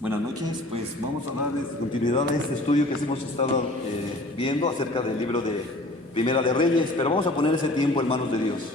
Buenas noches, pues vamos a darles continuidad a este estudio que hemos estado viendo acerca del libro de Primera de Reyes, pero vamos a poner ese tiempo en manos de Dios.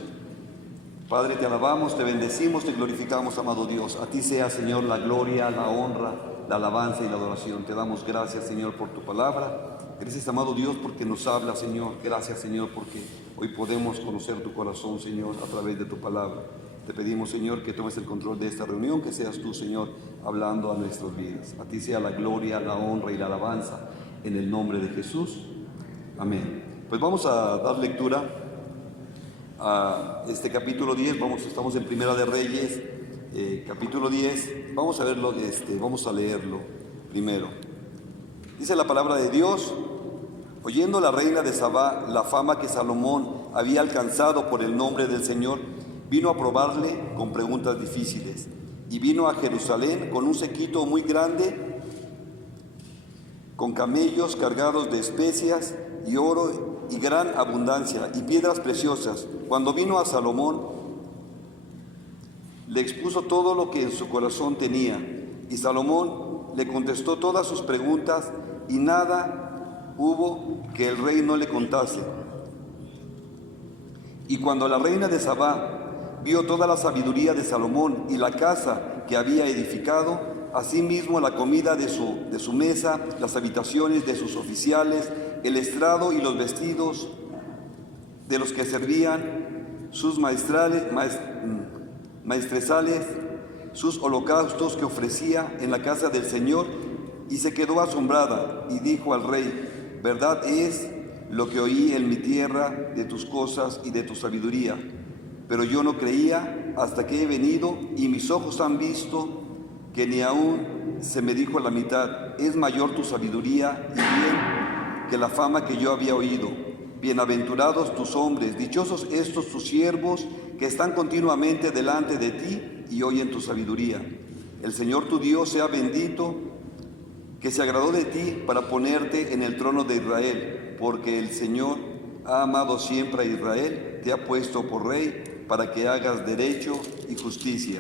Padre, te alabamos, te bendecimos, te glorificamos, amado Dios. A ti sea, Señor, la gloria, la honra, la alabanza y la adoración. Te damos gracias, Señor, por tu palabra. Gracias, amado Dios, porque nos habla, Señor. Gracias, Señor, porque hoy podemos conocer tu corazón, Señor, a través de tu palabra. Te pedimos, Señor, que tomes el control de esta reunión, que seas tú, Señor, hablando a nuestras vidas. A ti sea la gloria, la honra y la alabanza, en el nombre de Jesús. Amén. Pues vamos a dar lectura a este capítulo 10. Estamos en Primera de Reyes, capítulo 10. Vamos a verlo, vamos a leerlo primero. Dice la palabra de Dios: oyendo la reina de Sabá la fama que Salomón había alcanzado por el nombre del Señor, vino a probarle con preguntas difíciles, y vino a Jerusalén con un séquito muy grande, con camellos cargados de especias y oro y gran abundancia y piedras preciosas. Cuando vino a Salomón, le expuso todo lo que en su corazón tenía, y Salomón le contestó todas sus preguntas, y nada hubo que el rey no le contase. Y cuando la reina de Sabá vio toda la sabiduría de Salomón y la casa que había edificado, asimismo la comida de su mesa, las habitaciones de sus oficiales, el estrado y los vestidos de los que servían, sus maestresales, sus holocaustos que ofrecía en la casa del Señor, y se quedó asombrada y dijo al rey: verdad es lo que oí en mi tierra de tus cosas y de tu sabiduría, pero yo no creía hasta que he venido, y mis ojos han visto que ni aún se me dijo la mitad. Es mayor tu sabiduría y bien que la fama que yo había oído. Bienaventurados tus hombres, dichosos estos tus siervos que están continuamente delante de ti y oyen tu sabiduría. El Señor tu Dios sea bendito, que se agradó de ti para ponerte en el trono de Israel, porque el Señor ha amado siempre a Israel, te ha puesto por rey para que hagas derecho y justicia.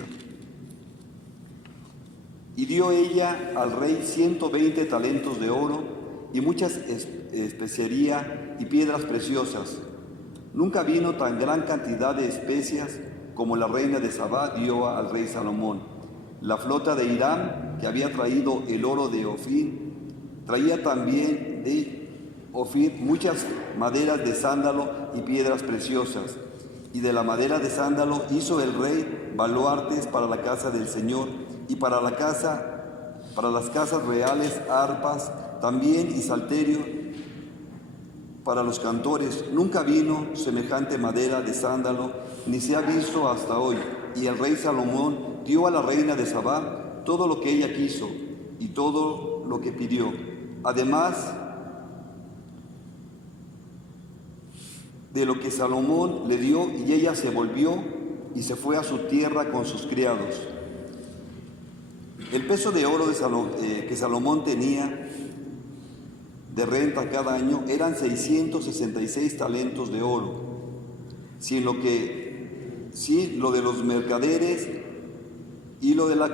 Y dio ella al rey 120 talentos de oro y muchas especería y piedras preciosas. Nunca vino tan gran cantidad de especias como la reina de Sabá dio al rey Salomón. La flota de Hiram, que había traído el oro de Ofir, traía también de Ofir muchas maderas de sándalo y piedras preciosas. Y de la madera de sándalo hizo el rey baluartes para la casa del Señor, y para las casas reales, arpas también y salterio para los cantores. Nunca vino semejante madera de sándalo, ni se ha visto hasta hoy. Y el rey Salomón dio a la reina de Sabá todo lo que ella quiso y todo lo que pidió. Además de lo que Salomón le dio, y ella se volvió y se fue a su tierra con sus criados. El peso de oro que Salomón tenía de renta cada año eran 666 talentos de oro, sin lo de los mercaderes y lo de la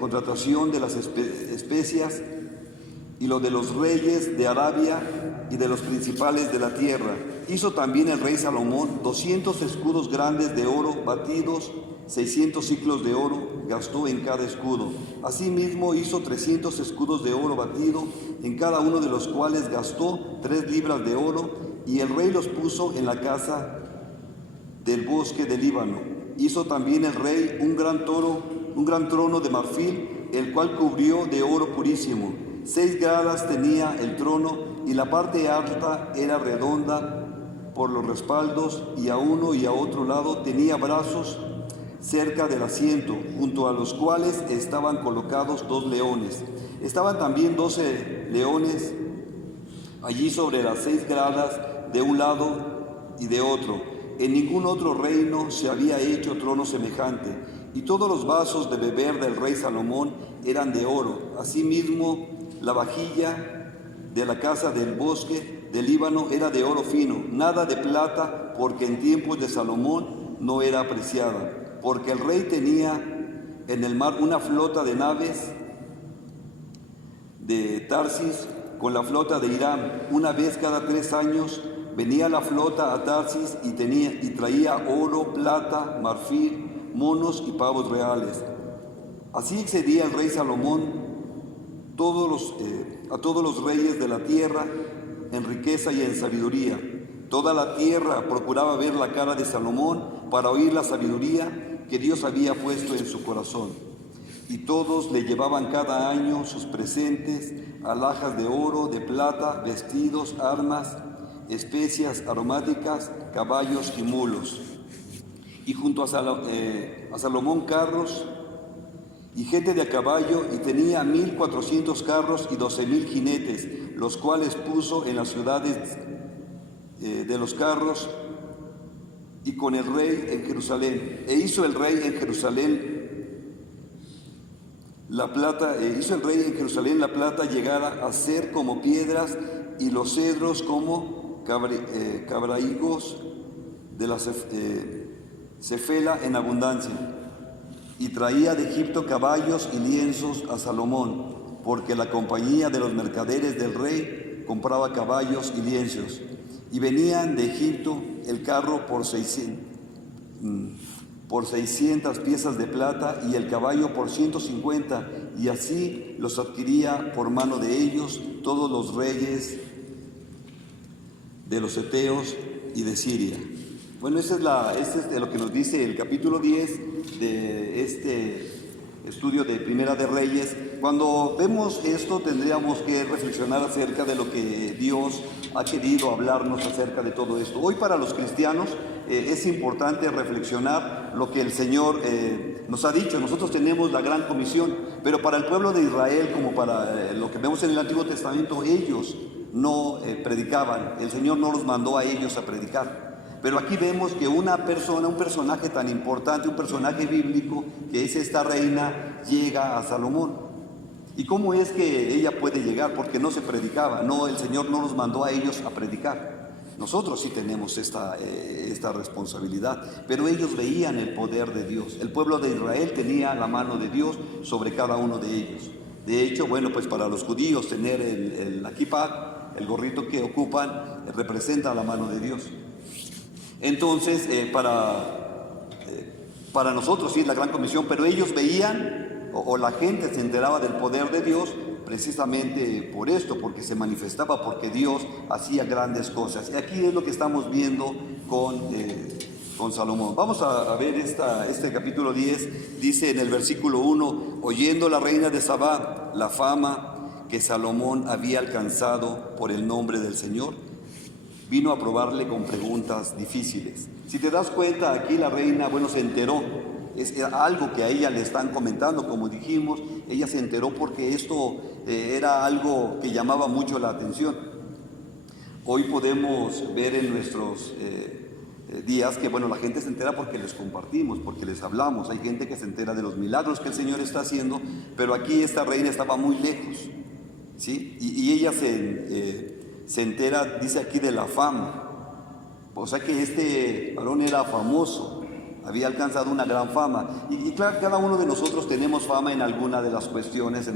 contratación de las especias y lo de los reyes de Arabia y de los principales de la tierra. Hizo también el rey Salomón 200 escudos grandes de oro batidos, 600 siclos de oro gastó en cada escudo. Asimismo hizo 300 escudos de oro batido, en cada uno de los cuales gastó 3 libras de oro, y el rey los puso en la casa del bosque del Líbano. Hizo también el rey un gran trono de marfil, el cual cubrió de oro purísimo. 6 gradas tenía el trono, y la parte alta era redonda por los respaldos, y a uno y a otro lado tenía brazos cerca del asiento, junto a los cuales estaban colocados 2 leones. Estaban también 12 leones allí sobre las 6 gradas de un lado y de otro. En ningún otro reino se había hecho trono semejante. Y todos los vasos de beber del rey Salomón eran de oro. Asimismo, la vajilla de la casa del bosque del Líbano era de oro fino, nada de plata, porque en tiempos de Salomón no era apreciada. Porque el rey tenía en el mar una flota de naves de Tarsis con la flota de Hiram. Una vez cada 3 años venía la flota a Tarsis y traía oro, plata, marfil, monos y pavos reales. Así excedía el rey Salomón a todos los reyes de la tierra en riqueza y en sabiduría. Toda la tierra procuraba ver la cara de Salomón para oír la sabiduría que Dios había puesto en su corazón. Y todos le llevaban cada año sus presentes, alhajas de oro, de plata, vestidos, armas, especias aromáticas, caballos y mulos. Y junto a Salomón carros y gente de a caballo, y tenía 1,400 carros y 12,000 jinetes, los cuales puso en las ciudades de los carros y con el rey en Jerusalén. E hizo el rey en Jerusalén la plata llegara a ser como piedras, y los cedros como cabraigos de la Cefela en abundancia. Y traía de Egipto caballos y lienzos a Salomón, porque la compañía de los mercaderes del rey compraba caballos y lienzos. Y venían de Egipto el carro por 600 piezas de plata y el caballo por 150, y así los adquiría por mano de ellos todos los reyes de los heteos y de Siria. Bueno, eso es lo que nos dice el capítulo 10 de este estudio de Primera de Reyes. Cuando vemos esto, tendríamos que reflexionar acerca de lo que Dios ha querido hablarnos acerca de todo esto. Hoy, para los cristianos, es importante reflexionar lo que el Señor nos ha dicho. Nosotros tenemos la gran comisión, pero para el pueblo de Israel, como para lo que vemos en el Antiguo Testamento, ellos no predicaban. El Señor no los mandó a ellos a predicar. Pero aquí vemos que un personaje tan importante, un personaje bíblico, que es esta reina, llega a Salomón. ¿Y cómo es que ella puede llegar? Porque no se predicaba. No, el Señor no los mandó a ellos a predicar. Nosotros sí tenemos esta responsabilidad, pero ellos veían el poder de Dios. El pueblo de Israel tenía la mano de Dios sobre cada uno de ellos. De hecho, bueno, pues para los judíos tener el kippah, el gorrito que ocupan, representa la mano de Dios. Entonces, para nosotros sí es la gran comisión, pero ellos veían, o la gente se enteraba del poder de Dios precisamente por esto, porque se manifestaba, porque Dios hacía grandes cosas. Y aquí es lo que estamos viendo con Salomón. Vamos a ver este capítulo 10, dice en el versículo 1, oyendo la reina de Sabá la fama que Salomón había alcanzado por el nombre del Señor, vino a probarle con preguntas difíciles. Si te das cuenta, aquí la reina, bueno, se enteró. Es algo que a ella le están comentando, como dijimos. Ella se enteró porque esto era algo que llamaba mucho la atención. Hoy podemos ver en nuestros días que, bueno, la gente se entera porque les compartimos, porque les hablamos. Hay gente que se entera de los milagros que el Señor está haciendo, pero aquí esta reina estaba muy lejos, ¿sí? Y ella se entera, dice aquí, de la fama. O sea que este varón era famoso, había alcanzado una gran fama. Y claro, cada uno de nosotros tenemos fama en alguna de las cuestiones,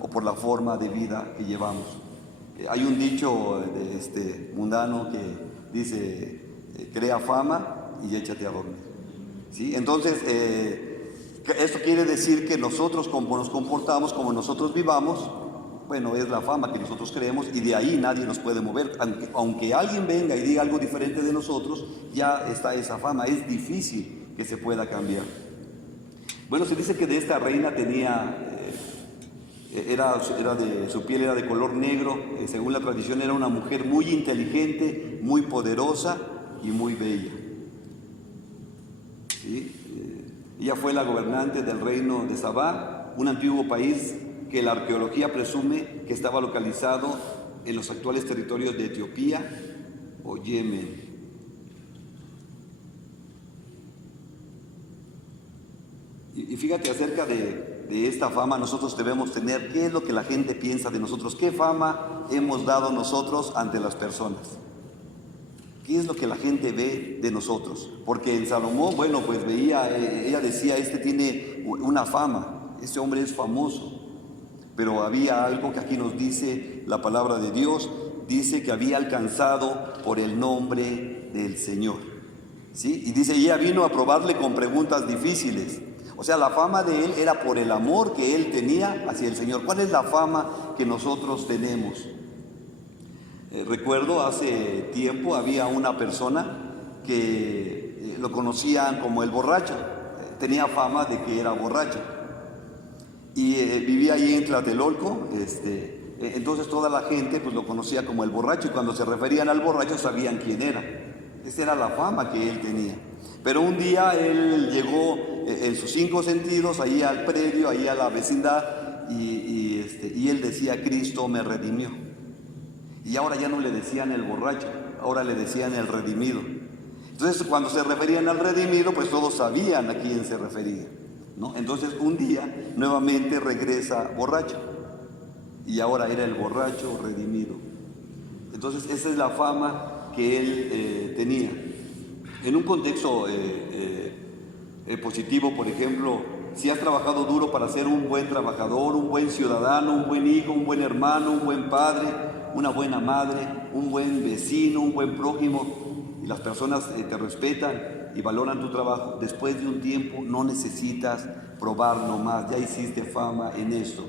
o por la forma de vida que llevamos. Hay un dicho mundano que dice, crea fama y échate a dormir, ¿sí? Entonces, esto quiere decir que nosotros, como nos comportamos, como nosotros vivamos, bueno, es la fama que nosotros creemos, y de ahí nadie nos puede mover. Aunque alguien venga y diga algo diferente de nosotros, ya está esa fama. Es difícil que se pueda cambiar. Bueno, se dice que de esta reina su piel era de color negro. Según la tradición, era una mujer muy inteligente, muy poderosa y muy bella, ¿sí? Ella fue la gobernante del reino de Sabá, un antiguo país que la arqueología presume que estaba localizado en los actuales territorios de Etiopía o Yemen. Y fíjate, acerca de esta fama nosotros debemos tener. ¿Qué es lo que la gente piensa de nosotros? ¿Qué fama hemos dado nosotros ante las personas? ¿Qué es lo que la gente ve de nosotros? Porque en Salomón, bueno, pues ella decía, tiene una fama, este hombre es famoso. pero había algo que aquí nos dice la palabra de Dios, dice que había alcanzado por el nombre del Señor, ¿sí? Y dice, ella vino a probarle con preguntas difíciles. O sea, la fama de él era por el amor que él tenía hacia el Señor. ¿Cuál es la fama que nosotros tenemos? Recuerdo hace tiempo había una persona que lo conocían como el borracho, tenía fama de que era borracho y vivía ahí en Tlatelolco, entonces toda la gente pues lo conocía como el borracho y cuando se referían al borracho sabían quién era. Esa era la fama que él tenía. Pero un día él llegó en sus 5 sentidos ahí al predio, ahí a la vecindad y él decía, Cristo me redimió. Y ahora ya no le decían el borracho, ahora le decían el redimido. Entonces cuando se referían al redimido, pues todos sabían a quién se refería, ¿no? Entonces un día nuevamente regresa borracho y ahora era el borracho redimido. Entonces esa es la fama que él tenía. En un contexto positivo, por ejemplo, si has trabajado duro para ser un buen trabajador, un buen ciudadano, un buen hijo, un buen hermano, un buen padre, una buena madre, un buen vecino, un buen prójimo, y las personas te respetan y valoran tu trabajo, después de un tiempo no necesitas probarlo más, ya hiciste fama en esto.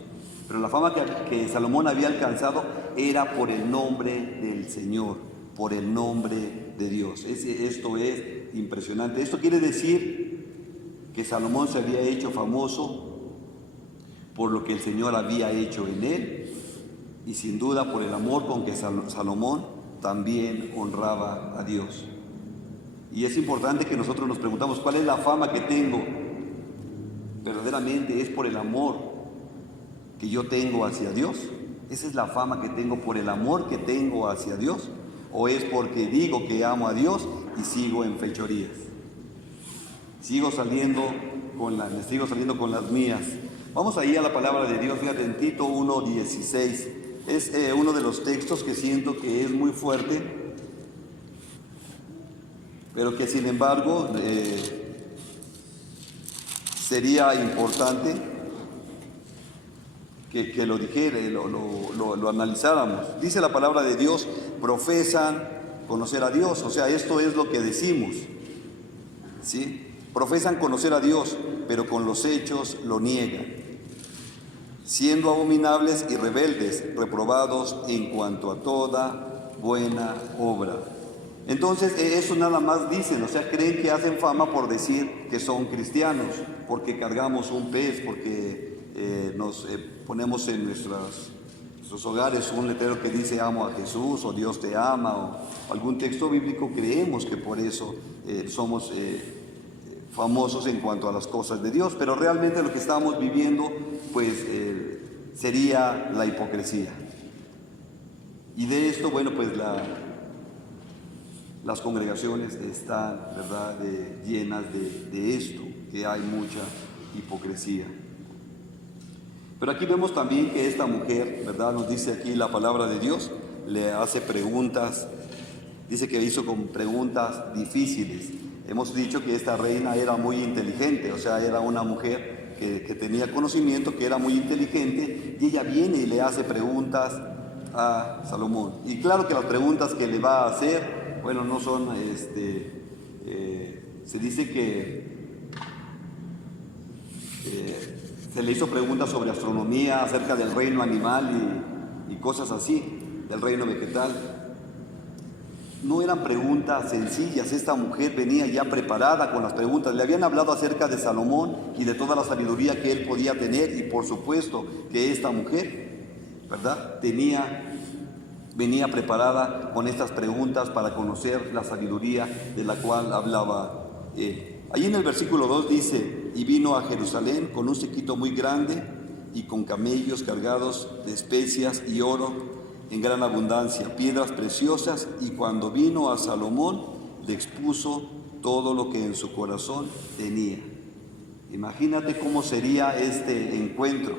Pero la fama que Salomón había alcanzado era por el nombre del Señor, por el nombre de Dios. Esto es impresionante. Esto quiere decir que Salomón se había hecho famoso por lo que el Señor había hecho en él y sin duda por el amor con que Salomón también honraba a Dios. Y es importante que nosotros nos preguntamos, ¿cuál es la fama que tengo? Verdaderamente es por el amor que yo tengo hacia Dios. Esa es la fama que tengo por el amor que tengo hacia Dios. ¿O es porque digo que amo a Dios y sigo en fechorías? Sigo saliendo con las mías. Vamos ahí a la palabra de Dios, fíjate en Tito 1:16. Es uno de los textos que siento que es muy fuerte, pero que sin embargo sería importante que lo dijera, lo analizáramos. Dice la palabra de Dios, profesan conocer a Dios, o sea, esto es lo que decimos, ¿sí? Profesan conocer a Dios, pero con los hechos lo niegan, siendo abominables y rebeldes, reprobados en cuanto a toda buena obra. Entonces, eso nada más dicen, o sea, creen que hacen fama por decir que son cristianos, porque cargamos un pez, porque nos ponemos en nuestros hogares un letrero que dice amo a Jesús o Dios te ama o algún texto bíblico. Creemos que por eso somos famosos en cuanto a las cosas de Dios, pero realmente lo que estamos viviendo pues sería la hipocresía. Y de esto, bueno, pues las congregaciones están, ¿verdad?, llenas de esto, que hay mucha hipocresía. Pero aquí vemos también que esta mujer, ¿verdad?, nos dice aquí la palabra de Dios, le hace preguntas, dice que hizo con preguntas difíciles. Hemos dicho que esta reina era muy inteligente, o sea, era una mujer que tenía conocimiento, que era muy inteligente, y ella viene y le hace preguntas a Salomón. Y claro que las preguntas que le va a hacer, bueno, no son, se dice que se le hizo preguntas sobre astronomía, acerca del reino animal y cosas así, del reino vegetal. No eran preguntas sencillas, esta mujer venía ya preparada con las preguntas. Le habían hablado acerca de Salomón y de toda la sabiduría que él podía tener, y por supuesto que esta mujer, ¿verdad?, venía preparada con estas preguntas para conocer la sabiduría de la cual hablaba él. Allí en el versículo 2 dice, y vino a Jerusalén con un séquito muy grande y con camellos cargados de especias y oro en gran abundancia, piedras preciosas, y cuando vino a Salomón le expuso todo lo que en su corazón tenía. Imagínate cómo sería este encuentro,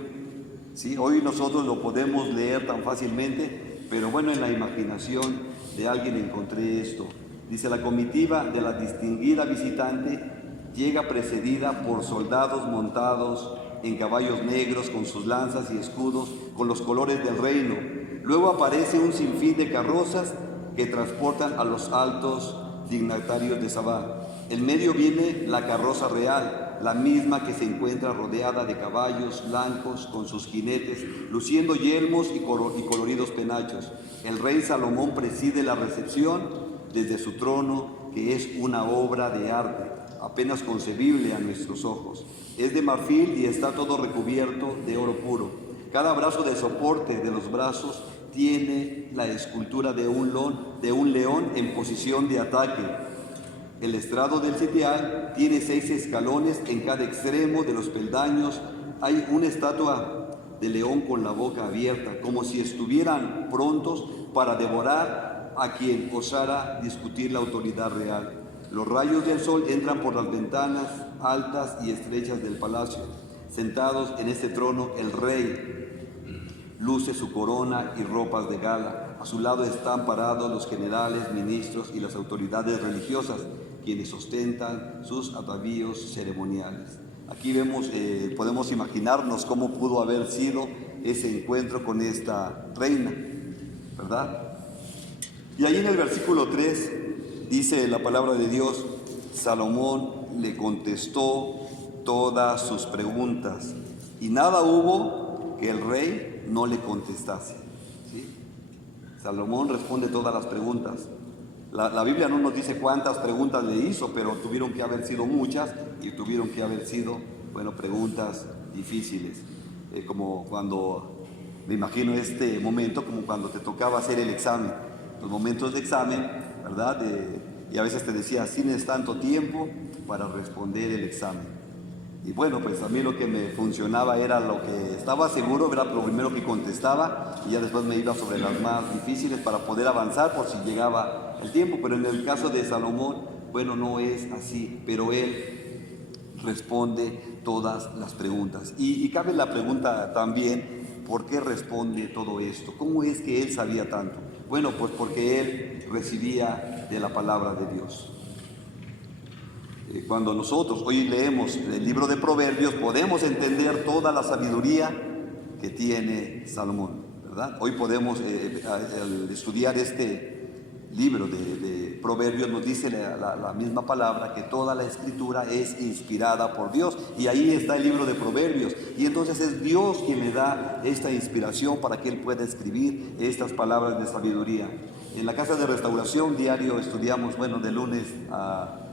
¿sí? Hoy nosotros lo podemos leer tan fácilmente, pero bueno, en la imaginación de alguien encontré esto. Dice, la comitiva de la distinguida visitante llega precedida por soldados montados en caballos negros, con sus lanzas y escudos, con los colores del reino. Luego aparece un sinfín de carrozas que transportan a los altos dignatarios de Sabá. En medio viene la carroza real, la misma que se encuentra rodeada de caballos blancos con sus jinetes, luciendo yelmos y coloridos penachos. El rey Salomón preside la recepción desde su trono, que es una obra de arte, apenas concebible a nuestros ojos. Es de marfil y está todo recubierto de oro puro. Cada brazo de soporte de los brazos tiene la escultura de un león en posición de ataque. El estrado del sitial tiene 6 escalones en cada extremo de los peldaños. Hay una estatua de león con la boca abierta, como si estuvieran prontos para devorar a quien osara discutir la autoridad real. Los rayos del sol entran por las ventanas altas y estrechas del palacio. Sentados en este trono, el rey luce su corona y ropas de gala. A su lado están parados los generales, ministros y las autoridades religiosas, quienes ostentan sus atavíos ceremoniales. Aquí vemos, podemos imaginarnos cómo pudo haber sido ese encuentro con esta reina, ¿verdad? Y ahí en el versículo 3 dice la palabra de Dios: Salomón le contestó todas sus preguntas, y nada hubo que el rey no le contestase. ¿Sí? Salomón responde todas las preguntas. La Biblia no nos dice cuántas preguntas le hizo, pero tuvieron que haber sido muchas y tuvieron que haber sido, preguntas difíciles. Como cuando, me imagino este momento, como cuando te tocaba hacer el examen, los momentos de examen, ¿verdad? Y a veces te decía, tienes tanto tiempo para responder el examen. Y bueno, pues a mí lo que me funcionaba era lo que estaba seguro, era lo primero que contestaba, y ya después me iba sobre las más difíciles para poder avanzar por si llegaba el tiempo. Pero en el caso de Salomón, no es así, pero él responde todas las preguntas. Y cabe la pregunta también, ¿por qué responde todo esto? ¿Cómo es que él sabía tanto? Bueno, pues porque él recibía de la palabra de Dios. Cuando nosotros hoy leemos el libro de Proverbios, podemos entender toda la sabiduría que tiene Salomón, ¿verdad? Hoy podemos, al estudiar este libro de Proverbios, nos dice la misma palabra que toda la escritura es inspirada por Dios, y ahí está el libro de Proverbios, y entonces es Dios quien le da esta inspiración para que él pueda escribir estas palabras de sabiduría. En la Casa de Restauración diario estudiamos, de lunes a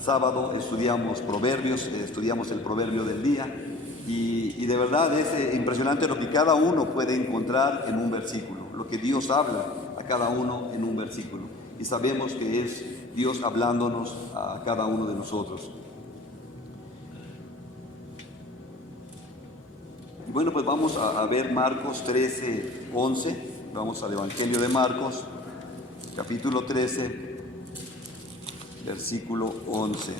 sábado estudiamos Proverbios, estudiamos el proverbio del día, y de verdad es impresionante lo que cada uno puede encontrar en un versículo, lo que Dios habla a cada uno en un versículo, y sabemos que es Dios hablándonos a cada uno de nosotros. Y pues vamos a ver Marcos 13, 11, vamos al Evangelio de Marcos, capítulo 13, versículo 11.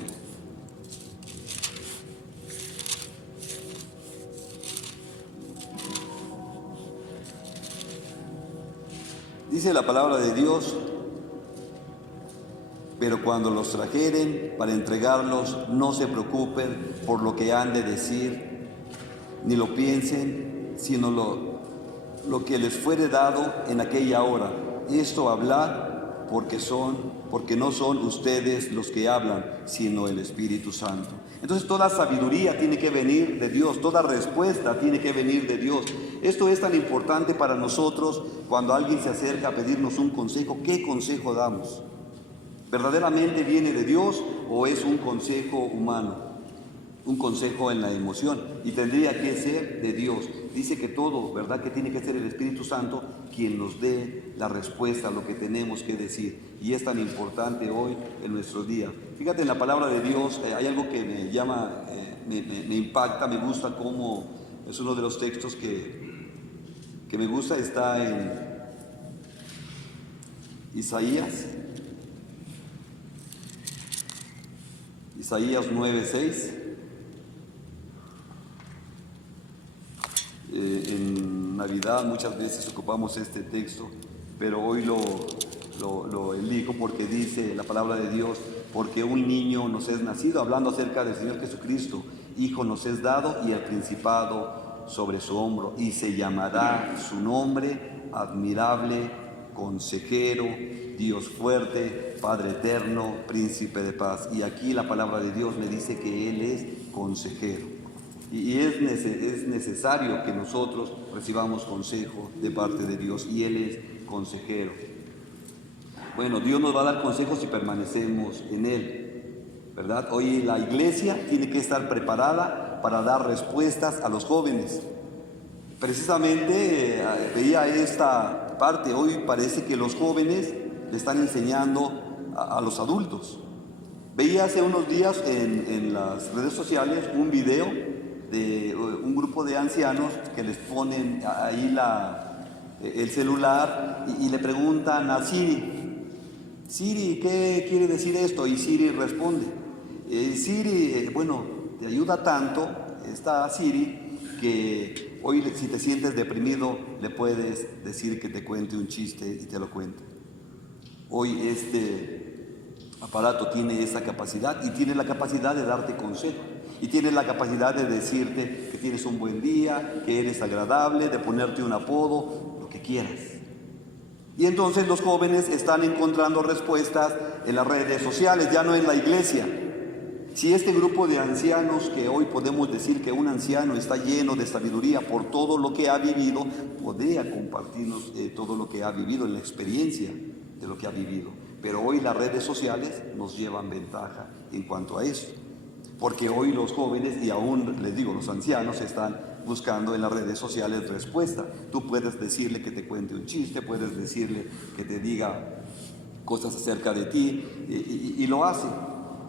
Dice la palabra de Dios: pero cuando los trajeren para entregarlos, no se preocupen por lo que han de decir, ni lo piensen, sino lo que les fuere dado en aquella hora. Esto hablad, porque no son ustedes los que hablan, sino el Espíritu Santo. Entonces toda sabiduría tiene que venir de Dios, toda respuesta tiene que venir de Dios. Esto es tan importante para nosotros cuando alguien se acerca a pedirnos un consejo. ¿Qué consejo damos? ¿Verdaderamente viene de Dios o es un consejo humano? Un consejo en la emoción, y tendría que ser de Dios. Dice que todo, ¿verdad? Que tiene que ser el Espíritu Santo quien nos dé la respuesta a lo que tenemos que decir, y es tan importante hoy en nuestros días. Fíjate, en la palabra de Dios hay algo que me llama, me impacta, me gusta, como es uno de los textos que me gusta. Está en Isaías 9:6. En Navidad muchas veces ocupamos este texto, pero hoy lo elijo porque dice la palabra de Dios: porque un niño nos es nacido, hablando acerca del Señor Jesucristo, Hijo nos es dado y el principado sobre su hombro, y se llamará su nombre Admirable, Consejero, Dios fuerte, Padre eterno, Príncipe de paz. Y aquí la palabra de Dios me dice que Él es consejero. Y es necesario que nosotros recibamos consejo de parte de Dios, y Él es consejero. Bueno, Dios nos va a dar consejos si permanecemos en Él, ¿verdad? Hoy la iglesia tiene que estar preparada para dar respuestas a los jóvenes. Precisamente veía esta parte, hoy parece que los jóvenes le están enseñando a los adultos. Veía hace unos días en las redes sociales un video de un grupo de ancianos que les ponen ahí el celular y le preguntan a Siri, ¿qué quiere decir esto? Y Siri responde. Siri, bueno, te ayuda tanto esta Siri que hoy si te sientes deprimido le puedes decir que te cuente un chiste y te lo cuenta. Hoy este aparato tiene esa capacidad y tiene la capacidad de darte consejo. Y tiene la capacidad de decirte que tienes un buen día, que eres agradable, de ponerte un apodo, lo que quieras. Y entonces los jóvenes están encontrando respuestas en las redes sociales, ya no en la iglesia. Si este grupo de ancianos, que hoy podemos decir que un anciano está lleno de sabiduría por todo lo que ha vivido, podría compartirnos todo lo que ha vivido, la experiencia de lo que ha vivido. Pero hoy las redes sociales nos llevan ventaja en cuanto a eso. Porque hoy los jóvenes, y aún les digo, los ancianos, están buscando en las redes sociales respuesta. Tú puedes decirle que te cuente un chiste, puedes decirle que te diga cosas acerca de ti, y lo hace.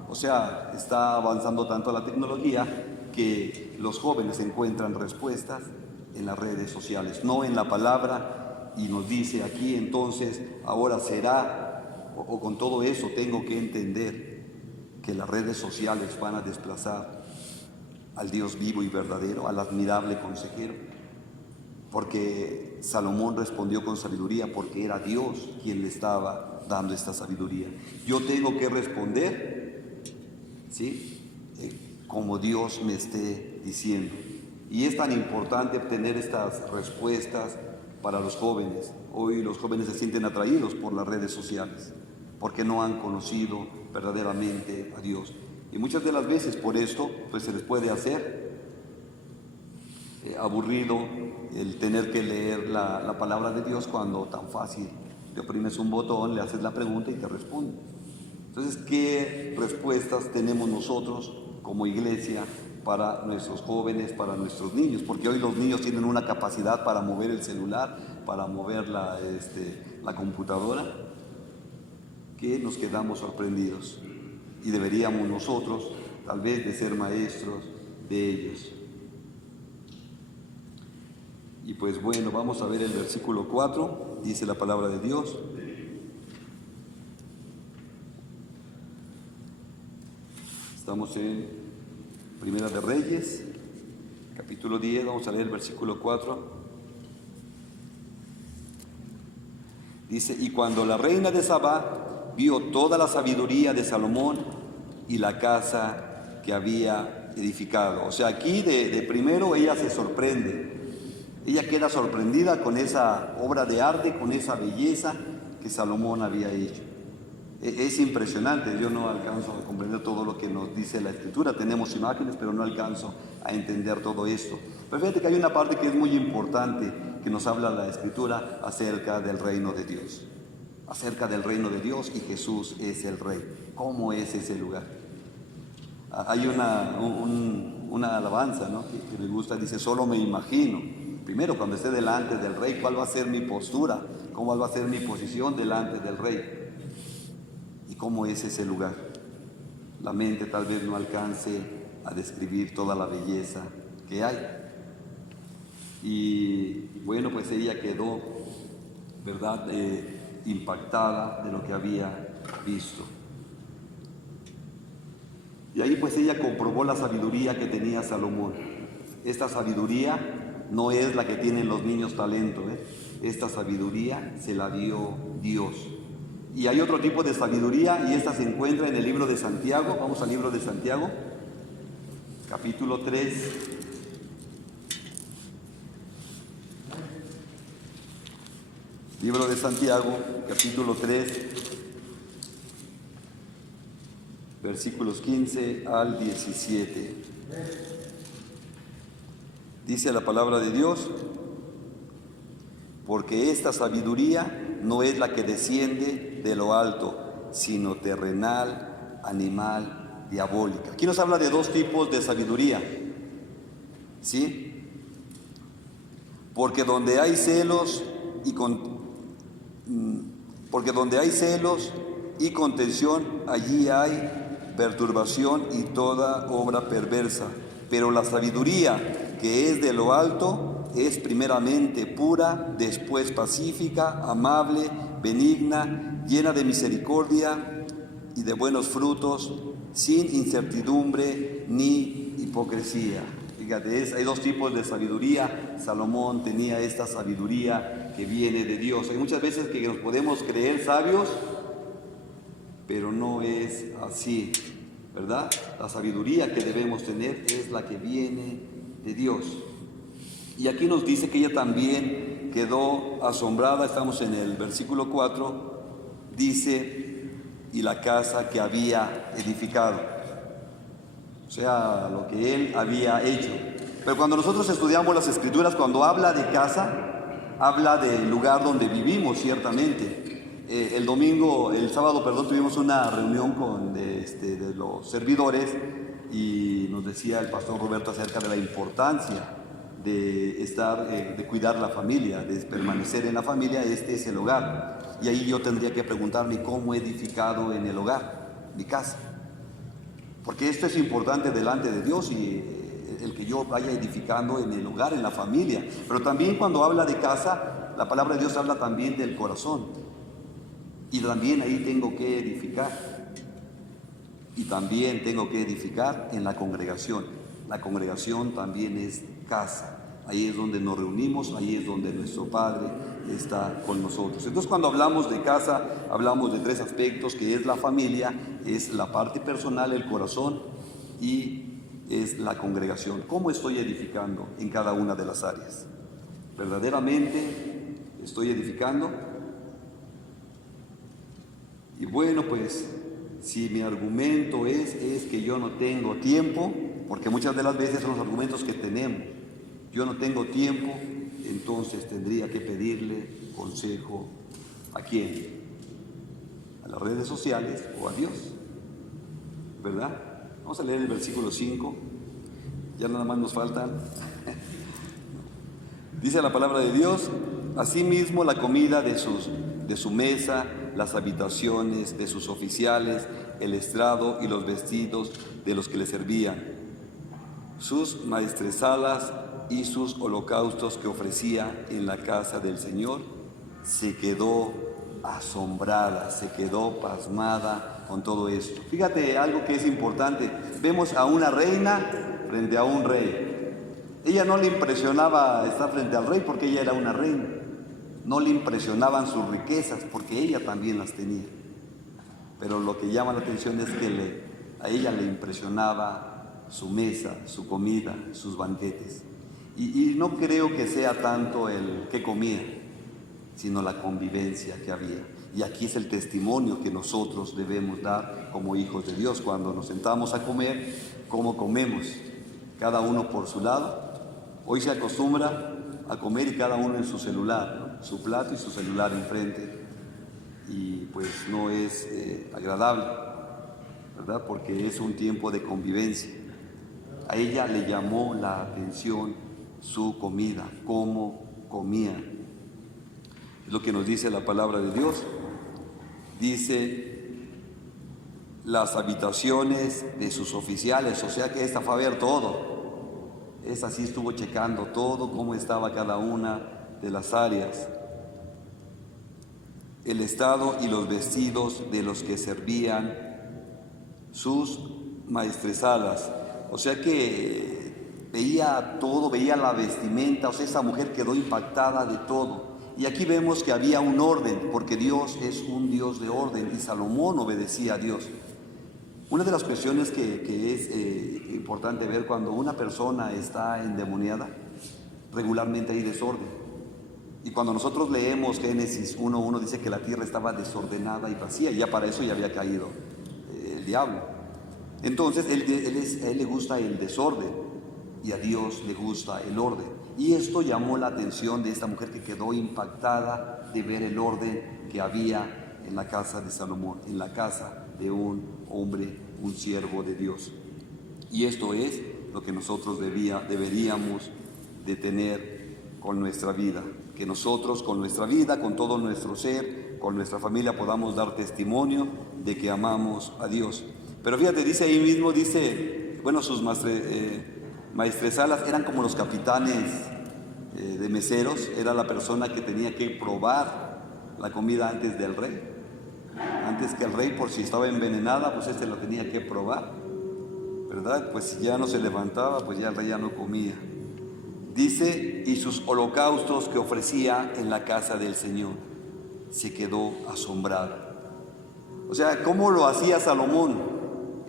O sea, está avanzando tanto la tecnología que los jóvenes encuentran respuestas en las redes sociales, no en la palabra, y nos dice aquí entonces, ahora será, o con todo eso tengo que entender que las redes sociales van a desplazar al Dios vivo y verdadero, al admirable consejero, porque Salomón respondió con sabiduría, porque era Dios quien le estaba dando esta sabiduría. Yo tengo que responder, ¿sí? Como Dios me esté diciendo. Y es tan importante obtener estas respuestas para los jóvenes. Hoy los jóvenes se sienten atraídos por las redes sociales, porque no han conocido verdaderamente a Dios. Y muchas de las veces por esto pues se les puede hacer aburrido el tener que leer la palabra de Dios cuando tan fácil te oprimes un botón, le haces la pregunta y te responde. Entonces, ¿qué respuestas tenemos nosotros como iglesia para nuestros jóvenes, para nuestros niños? Porque hoy los niños tienen una capacidad para mover el celular, para mover la computadora, que nos quedamos sorprendidos, y deberíamos nosotros tal vez de ser maestros de ellos. Y pues bueno, vamos a ver el versículo 4, dice la palabra de Dios. Estamos en Primera de Reyes, capítulo 10, vamos a leer el versículo 4. Dice, y cuando la reina de Sabá vio toda la sabiduría de Salomón y la casa que había edificado. O sea, aquí de primero ella se sorprende. Ella queda sorprendida con esa obra de arte, con esa belleza que Salomón había hecho. Es impresionante, yo no alcanzo a comprender todo lo que nos dice la Escritura. Tenemos imágenes, pero no alcanzo a entender todo esto. Pero fíjate que hay una parte que es muy importante, que nos habla la Escritura acerca del reino de Dios. Acerca del reino de Dios, y Jesús es el Rey. ¿Cómo es ese lugar? Hay una alabanza, ¿no?, que me gusta, dice, solo me imagino, primero cuando esté delante del Rey, cuál va a ser mi postura, cómo va a ser mi posición delante del Rey, y cómo es ese lugar. La mente tal vez no alcance a describir toda la belleza que hay. Y bueno, pues ella quedó, ¿verdad?, impactada de lo que había visto. Y ahí pues ella comprobó la sabiduría que tenía Salomón. Esta sabiduría no es la que tienen los niños talento, Esta sabiduría se la dio Dios. Y hay otro tipo de sabiduría, y esta se encuentra en el libro de Santiago. Vamos al libro de Santiago, capítulo 3. Libro de Santiago, capítulo 3, versículos 15 al 17. Dice la palabra de Dios: porque esta sabiduría no es la que desciende de lo alto, sino terrenal, animal, diabólica. Aquí nos habla de dos tipos de sabiduría, ¿sí? Porque donde hay celos y contención, allí hay perturbación y toda obra perversa. Pero la sabiduría que es de lo alto es primeramente pura, después pacífica, amable, benigna, llena de misericordia y de buenos frutos, sin incertidumbre ni hipocresía. Fíjate, hay dos tipos de sabiduría. Salomón tenía esta sabiduría que viene de Dios. Hay muchas veces que nos podemos creer sabios, pero no es así, ¿verdad? La sabiduría que debemos tener es la que viene de Dios. Y aquí nos dice que ella también quedó asombrada. Estamos en el versículo 4, dice: y la casa que había edificado, o sea, lo que él había hecho. Pero cuando nosotros estudiamos las Escrituras, cuando habla de casa, habla del lugar donde vivimos, ciertamente. El sábado, tuvimos una reunión de los servidores, y nos decía el pastor Roberto acerca de la importancia de cuidar la familia, de permanecer en la familia. Este es el hogar. Y ahí yo tendría que preguntarme cómo he edificado en el hogar, mi casa. Porque esto es importante delante de Dios, y el que yo vaya edificando en el hogar, en la familia. Pero también cuando habla de casa, la palabra de Dios habla también del corazón. Y también ahí tengo que edificar. Y también tengo que edificar en la congregación. La congregación también es casa. Ahí es donde nos reunimos, ahí es donde nuestro Padre está con nosotros. Entonces, cuando hablamos de casa, hablamos de tres aspectos, que es la familia, es la parte personal, el corazón, y es la congregación. ¿Cómo estoy edificando en cada una de las áreas? ¿Verdaderamente estoy edificando? Y bueno, pues, si mi argumento es que yo no tengo tiempo, porque muchas de las veces son los argumentos que tenemos, yo no tengo tiempo, entonces tendría que pedirle consejo ¿a quién? ¿A las redes sociales o a Dios? ¿Verdad? Vamos a leer el versículo 5, ya nada más nos faltan. Dice la palabra de Dios: asimismo la comida de su mesa, las habitaciones de sus oficiales, el estrado y los vestidos de los que le servían, sus maestresalas y sus holocaustos que ofrecía en la casa del Señor. Se quedó asombrada, se quedó pasmada con todo esto. Fíjate algo que es importante. Vemos a una reina frente a un rey. Ella no le impresionaba estar frente al rey porque ella era una reina. No le impresionaban sus riquezas porque ella también las tenía. Pero lo que llama la atención es que a ella le impresionaba su mesa, su comida, sus banquetes. Y no creo que sea tanto el que comía, sino la convivencia que había. Y aquí es el testimonio que nosotros debemos dar como hijos de Dios. Cuando nos sentamos a comer, ¿cómo comemos? Cada uno por su lado. Hoy se acostumbra a comer y cada uno en su celular, ¿no? Su plato y su celular enfrente. Y pues no es agradable, ¿verdad? Porque es un tiempo de convivencia. A ella le llamó la atención su comida, cómo comía. Es lo que nos dice la palabra de Dios. Dice: las habitaciones de sus oficiales, o sea que esta fue a ver todo. Esta sí estuvo checando todo, cómo estaba cada una de las áreas. El estado y los vestidos de los que servían, sus maestresalas. O sea que veía todo, veía la vestimenta. O sea, esa mujer quedó impactada de todo. Y aquí vemos que había un orden, porque Dios es un Dios de orden, y Salomón obedecía a Dios. Una de las cuestiones que es importante ver cuando una persona está endemoniada, regularmente hay desorden. Y cuando nosotros leemos Génesis 1:1 dice que la tierra estaba desordenada y vacía, y ya para eso ya había caído el diablo. Entonces a él le gusta el desorden y a Dios le gusta el orden. Y esto llamó la atención de esta mujer, que quedó impactada de ver el orden que había en la casa de Salomón, en la casa de un hombre, un siervo de Dios. Y esto es lo que nosotros deberíamos de tener con nuestra vida, que nosotros con nuestra vida, con todo nuestro ser, con nuestra familia podamos dar testimonio de que amamos a Dios. Pero fíjate, dice ahí mismo, bueno, sus maestresalas eran como los capitanes de meseros, era la persona que tenía que probar la comida antes del rey, antes que el rey, por si estaba envenenada, pues este lo tenía que probar, ¿verdad? Pues si ya no se levantaba, pues ya el rey ya no comía. Dice, y sus holocaustos que ofrecía en la casa del Señor. Se quedó asombrada. O sea, ¿cómo lo hacía Salomón?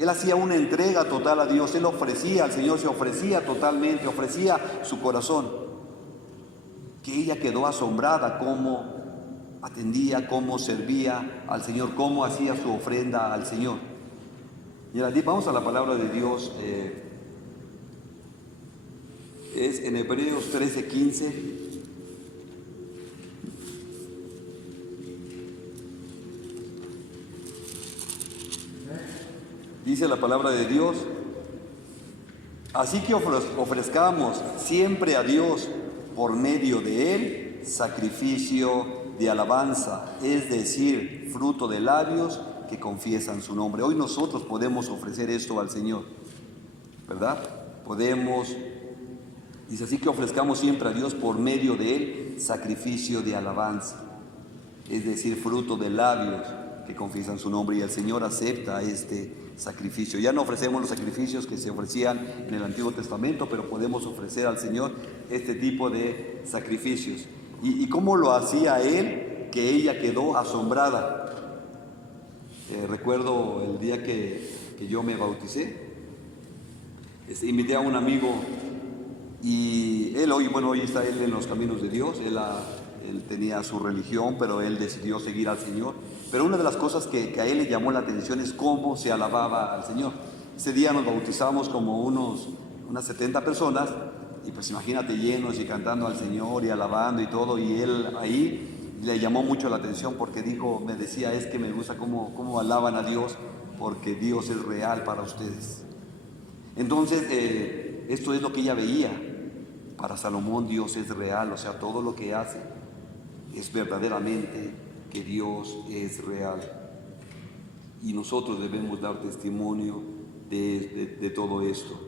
Él hacía una entrega total a Dios, él ofrecía al Señor, se ofrecía totalmente, ofrecía su corazón. Que ella quedó asombrada cómo atendía, cómo servía al Señor, cómo hacía su ofrenda al Señor. Y vamos a la palabra de Dios. Es en Hebreos 13:15. Dice la palabra de Dios: así que ofrezcamos siempre a Dios por medio de Él sacrificio de alabanza, es decir, fruto de labios que confiesan su nombre. Hoy nosotros podemos ofrecer esto al Señor, ¿verdad? Podemos. Dice, así que ofrezcamos siempre a Dios por medio de Él sacrificio de alabanza, es decir, fruto de labios que confiesan su nombre, y el Señor acepta este sacrificio. Ya no ofrecemos los sacrificios que se ofrecían en el Antiguo Testamento, pero podemos ofrecer al Señor este tipo de sacrificios. ¿Y cómo lo hacía Él? Que ella quedó asombrada. Recuerdo el día que yo me bauticé, invité a un amigo. Y él hoy está él en los caminos de Dios, él tenía su religión, pero él decidió seguir al Señor. Pero una de las cosas que a él le llamó la atención es cómo se alababa al Señor. Ese día nos bautizamos como unas 70 personas, y pues imagínate, llenos y cantando al Señor y alabando y todo, y él ahí le llamó mucho la atención porque me decía, es que me gusta cómo alaban a Dios, porque Dios es real para ustedes. Entonces, esto es lo que ella veía. Para Salomón Dios es real, o sea, todo lo que hace es verdaderamente que Dios es real. Y nosotros debemos dar testimonio de todo esto,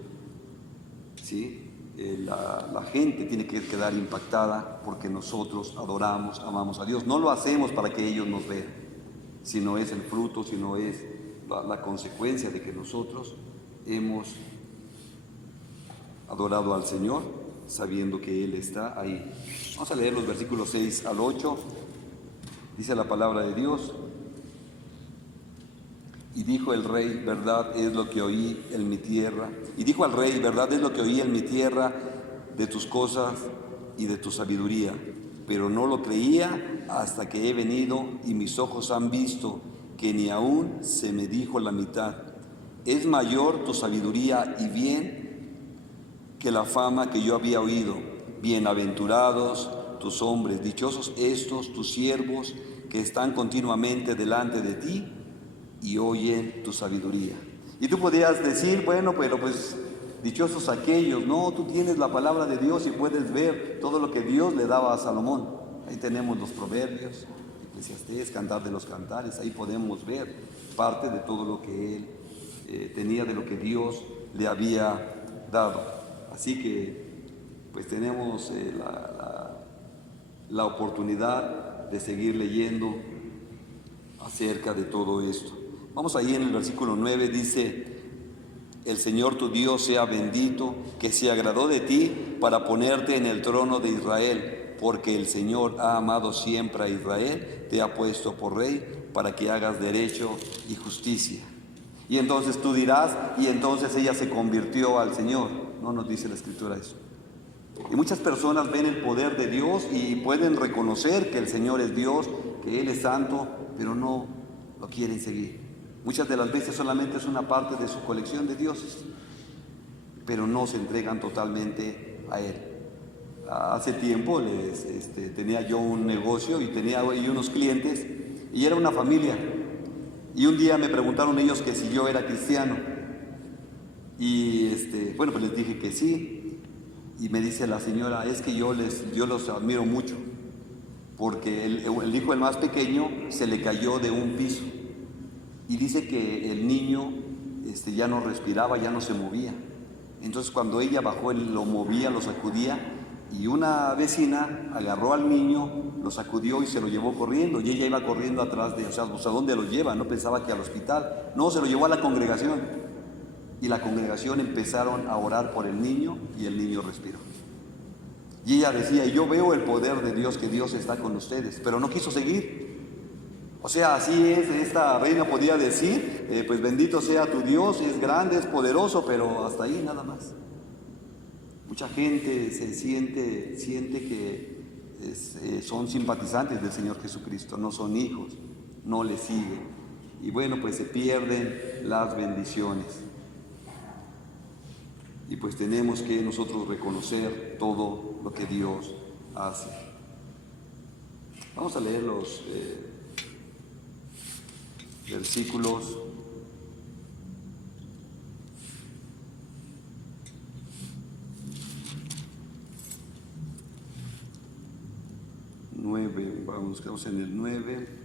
¿sí? La gente tiene que quedar impactada porque nosotros adoramos, amamos a Dios. No lo hacemos para que ellos nos vean, sino es el fruto, sino es la consecuencia de que nosotros hemos adorado al Señor, sabiendo que Él está ahí. Vamos a leer los versículos 6 al 8. Dice la palabra de Dios: y dijo el rey, verdad es lo que oí en mi tierra. Y dijo al rey, verdad es lo que oí en mi tierra de tus cosas y de tu sabiduría. Pero no lo creía hasta que he venido y mis ojos han visto que ni aún se me dijo la mitad. Es mayor tu sabiduría y bien que la fama que yo había oído. Bienaventurados tus hombres, dichosos estos tus siervos que están continuamente delante de ti y oyen tu sabiduría. Y tú podrías decir, bueno, pero pues dichosos aquellos. No, tú tienes la palabra de Dios y puedes ver todo lo que Dios le daba a Salomón. Ahí tenemos los proverbios, Eclesiastés, Cantar de los Cantares. Ahí podemos ver parte de todo lo que él tenía, de lo que Dios le había dado. Así que pues tenemos la oportunidad de seguir leyendo acerca de todo esto. Vamos ahí en el versículo 9, dice: el Señor tu Dios sea bendito, que se agradó de ti para ponerte en el trono de Israel, porque el Señor ha amado siempre a Israel, te ha puesto por rey para que hagas derecho y justicia. Y entonces tú dirás, y entonces ella se convirtió al Señor. No nos dice la Escritura eso. Y muchas personas ven el poder de Dios y pueden reconocer que el Señor es Dios, que Él es santo, pero no lo quieren seguir. Muchas de las veces solamente es una parte de su colección de dioses, pero no se entregan totalmente a Él. Hace tiempo tenía yo un negocio y tenía ahí unos clientes y era una familia. Y un día me preguntaron ellos que si yo era cristiano. Y bueno, pues les dije que sí. Y me dice la señora, es que yo los admiro mucho, porque el hijo, el más pequeño, se le cayó de un piso. Y dice que el niño ya no respiraba, ya no se movía. Entonces cuando ella bajó, él lo movía, lo sacudía, y una vecina agarró al niño, lo sacudió y se lo llevó corriendo. Y ella iba corriendo atrás de, o sea, ¿dónde lo lleva? No pensaba que al hospital. No, se lo llevó a la congregación. Y la congregación empezaron a orar por el niño y el niño respiró. Y ella decía, yo veo el poder de Dios, que Dios está con ustedes, pero no quiso seguir. O sea, así es, esta reina podía decir, pues bendito sea tu Dios, es grande, es poderoso, pero hasta ahí nada más. Mucha gente se siente que son simpatizantes del Señor Jesucristo, no son hijos, no le siguen. Y bueno, pues se pierden las bendiciones. Y pues tenemos que nosotros reconocer todo lo que Dios hace. Vamos a leer los versículos 9, vamos en el 9.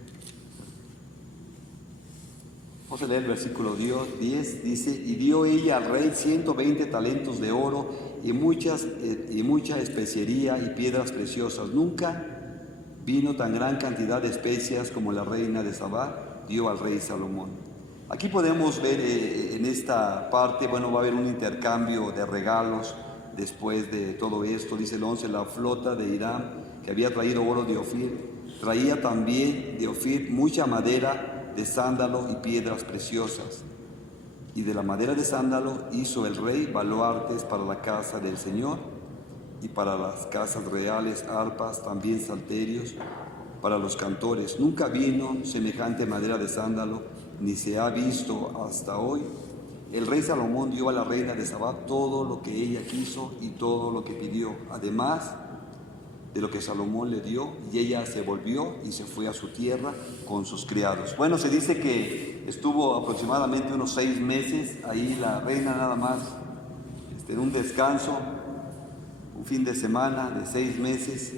Vamos a leer el versículo 10, dice, y dio ella al rey 120 talentos de oro y mucha especiería y piedras preciosas. Nunca vino tan gran cantidad de especias como la reina de Sabá dio al rey Salomón. Aquí podemos ver en esta parte, bueno, va a haber un intercambio de regalos después de todo esto. Dice el 11, la flota de Hiram, que había traído oro de Ofir, traía también de Ofir mucha madera de sándalo y piedras preciosas. Y de la madera de sándalo hizo el rey baluartes para la casa del Señor y para las casas reales, arpas, también salterios, para los cantores. Nunca vino semejante madera de sándalo, ni se ha visto hasta hoy. El rey Salomón dio a la reina de Sabá todo lo que ella quiso y todo lo que pidió, además de lo que Salomón le dio, y ella se volvió y se fue a su tierra con sus criados. Bueno, se dice que estuvo aproximadamente unos 6 meses ahí la reina nada más, en un descanso, un fin de semana de 6 meses,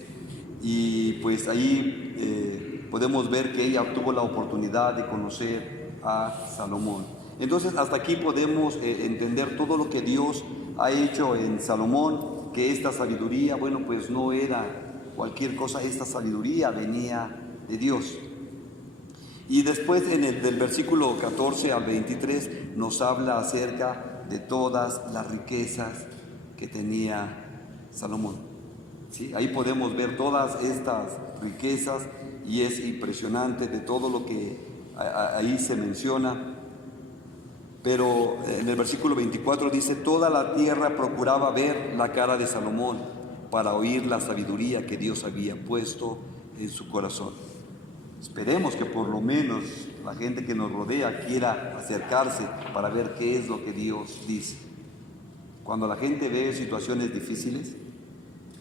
y pues ahí podemos ver que ella tuvo la oportunidad de conocer a Salomón. Entonces hasta aquí podemos entender todo lo que Dios ha hecho en Salomón, que esta sabiduría, bueno, pues no era cualquier cosa, esta sabiduría venía de Dios. Y después del versículo 14 al 23 nos habla acerca de todas las riquezas que tenía Salomón. ¿Sí? Ahí podemos ver todas estas riquezas y es impresionante de todo lo que ahí se menciona. Pero en el versículo 24 dice, toda la tierra procuraba ver la cara de Salomón para oír la sabiduría que Dios había puesto en su corazón. Esperemos que por lo menos la gente que nos rodea quiera acercarse para ver qué es lo que Dios dice. Cuando la gente ve situaciones difíciles,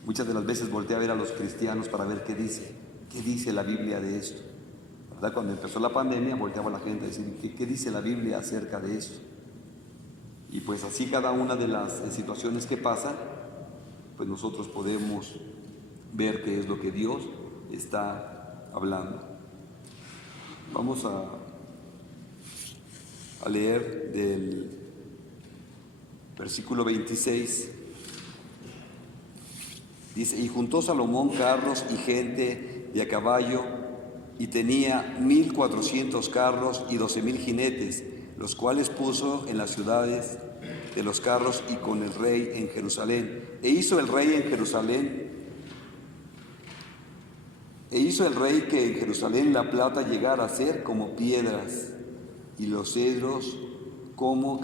muchas de las veces voltea a ver a los cristianos para ver qué dice la Biblia de esto. ¿Verdad? Cuando empezó la pandemia, volteaba la gente a decir, ¿qué dice la Biblia acerca de eso? Y pues así cada una de las situaciones que pasan, pues nosotros podemos ver qué es lo que Dios está hablando. Vamos a leer del versículo 26. Dice, y juntó Salomón carros y gente de a caballo, y tenía 1,400 carros y 12,000 jinetes, los cuales puso en las ciudades de los carros y con el rey en Jerusalén. E hizo el rey que en Jerusalén la plata llegara a ser como piedras, y los cedros como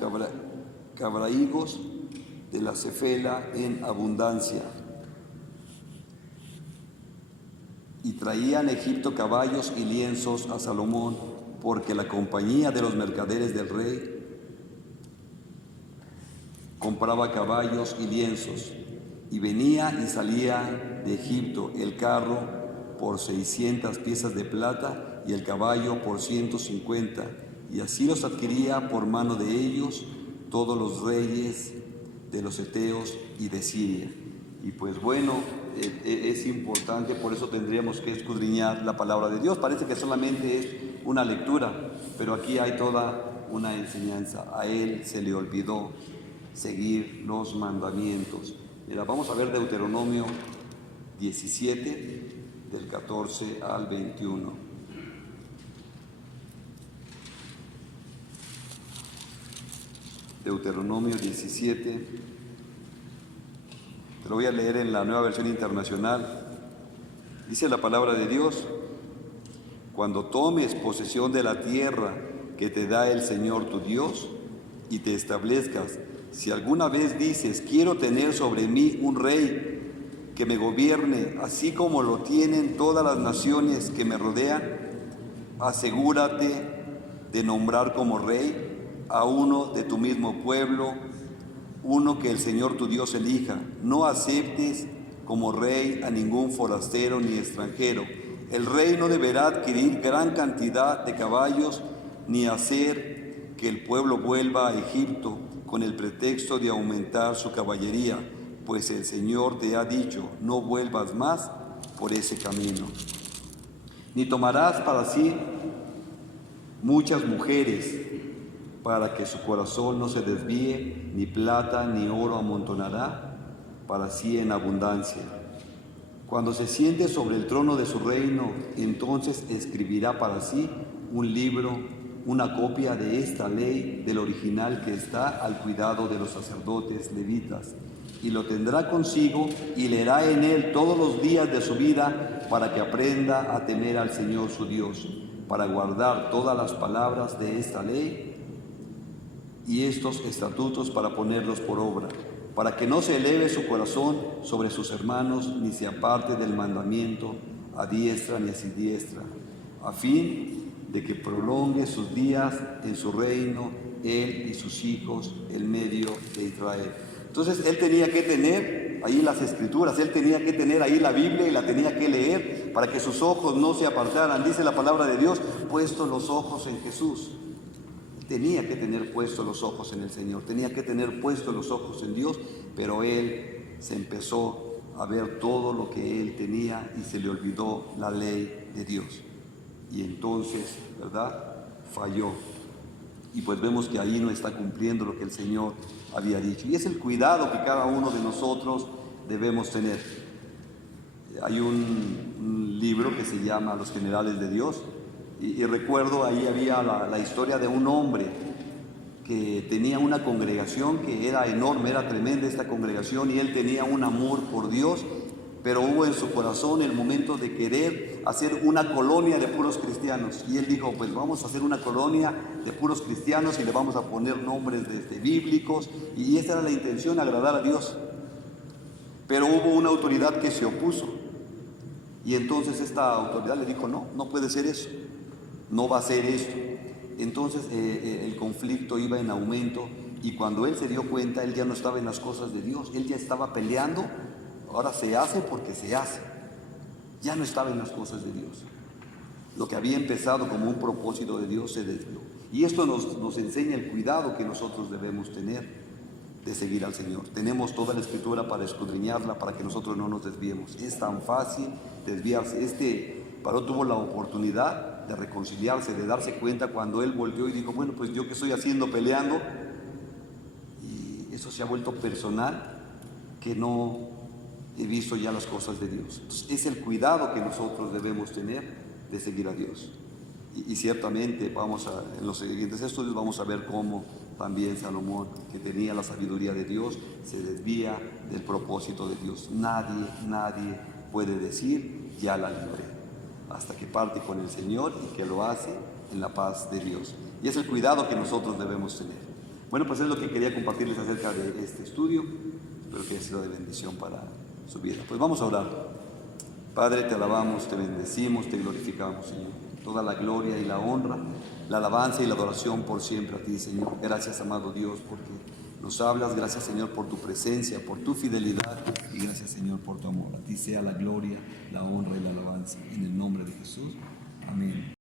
cabraigos de la cefela en abundancia. Y traían a Egipto caballos y lienzos a Salomón, porque la compañía de los mercaderes del rey compraba caballos y lienzos, y venía y salía de Egipto el carro por 600 piezas de plata y el caballo por 150, y así los adquiría por mano de ellos todos los reyes de los heteos y de Siria. Y pues bueno, es importante, por eso tendríamos que escudriñar la palabra de Dios. Parece que solamente es una lectura, pero aquí hay toda una enseñanza. A él se le olvidó seguir los mandamientos. Mira, vamos a ver Deuteronomio 17, del 14 al 21. Deuteronomio 17, te lo voy a leer en la Nueva Versión Internacional. Dice la palabra de Dios: cuando tomes posesión de la tierra que te da el Señor tu Dios y te establezcas, si alguna vez dices, quiero tener sobre mí un rey que me gobierne, así como lo tienen todas las naciones que me rodean, asegúrate de nombrar como rey a uno de tu mismo pueblo, uno que el Señor tu Dios elija. No aceptes como rey a ningún forastero ni extranjero. El rey no deberá adquirir gran cantidad de caballos, ni hacer que el pueblo vuelva a Egipto con el pretexto de aumentar su caballería, pues el Señor te ha dicho, no vuelvas más por ese camino. Ni tomarás para sí muchas mujeres, para que su corazón no se desvíe, ni plata ni oro amontonará para sí en abundancia. Cuando se siente sobre el trono de su reino, entonces escribirá para sí un libro, una copia de esta ley del original que está al cuidado de los sacerdotes levitas, y lo tendrá consigo y leerá en él todos los días de su vida, para que aprenda a temer al Señor su Dios, para guardar todas las palabras de esta ley y estos estatutos, para ponerlos por obra, para que no se eleve su corazón sobre sus hermanos, ni se aparte del mandamiento a diestra ni a siniestra, a fin de que prolongue sus días en su reino, él y sus hijos, en medio de Israel. Entonces él tenía que tener ahí las escrituras, él tenía que tener ahí la Biblia y la tenía que leer para que sus ojos no se apartaran. Dice la palabra de Dios, puesto los ojos en Jesús. Tenía que tener puestos los ojos en el Señor, tenía que tener puestos los ojos en Dios, pero él se empezó a ver todo lo que él tenía y se le olvidó la ley de Dios. Y entonces, ¿verdad?, falló. Y pues vemos que ahí no está cumpliendo lo que el Señor había dicho. Y es el cuidado que cada uno de nosotros debemos tener. Hay un libro que se llama Los Generales de Dios. Y recuerdo, ahí había la historia de un hombre que tenía una congregación que era enorme, era tremenda esta congregación, y él tenía un amor por Dios, pero hubo en su corazón el momento de querer hacer una colonia de puros cristianos. Y él dijo, pues vamos a hacer una colonia de puros cristianos y le vamos a poner nombres bíblicos, y esa era la intención, agradar a Dios. Pero hubo una autoridad que se opuso, y entonces esta autoridad le dijo, no puede ser eso. No va a ser esto. Entonces el conflicto iba en aumento, y cuando él se dio cuenta, él ya no estaba en las cosas de Dios, él ya estaba peleando. Ahora se hace porque se hace. Ya no estaba en las cosas de Dios. Lo que había empezado como un propósito de Dios se desvió. Y esto nos enseña el cuidado que nosotros debemos tener de seguir al Señor. Tenemos toda la Escritura para escudriñarla, para que nosotros no nos desviemos. Es tan fácil desviarse. Este varón tuvo la oportunidad de reconciliarse, de darse cuenta cuando él volvió y dijo, bueno, pues yo qué estoy haciendo peleando, y eso se ha vuelto personal, que no he visto ya las cosas de Dios. Entonces, es el cuidado que nosotros debemos tener de seguir a Dios. Y ciertamente en los siguientes estudios vamos a ver cómo también Salomón, que tenía la sabiduría de Dios, se desvía del propósito de Dios. Nadie puede decir, ya la libré, hasta que parte con el Señor, y que lo hace en la paz de Dios. Y es el cuidado que nosotros debemos tener. Bueno, pues es lo que quería compartirles acerca de este estudio. Espero que haya sido de bendición para su vida. Pues vamos a orar. Padre, te alabamos, te bendecimos, te glorificamos, Señor. Toda la gloria y la honra, la alabanza y la adoración por siempre a ti, Señor. Gracias, amado Dios, porque nos hablas. Gracias, Señor, por tu presencia, por tu fidelidad. Y gracias, Señor, por tu amor. A ti sea la gloria, la honra y la alabanza. En el nombre de Jesús. Amén.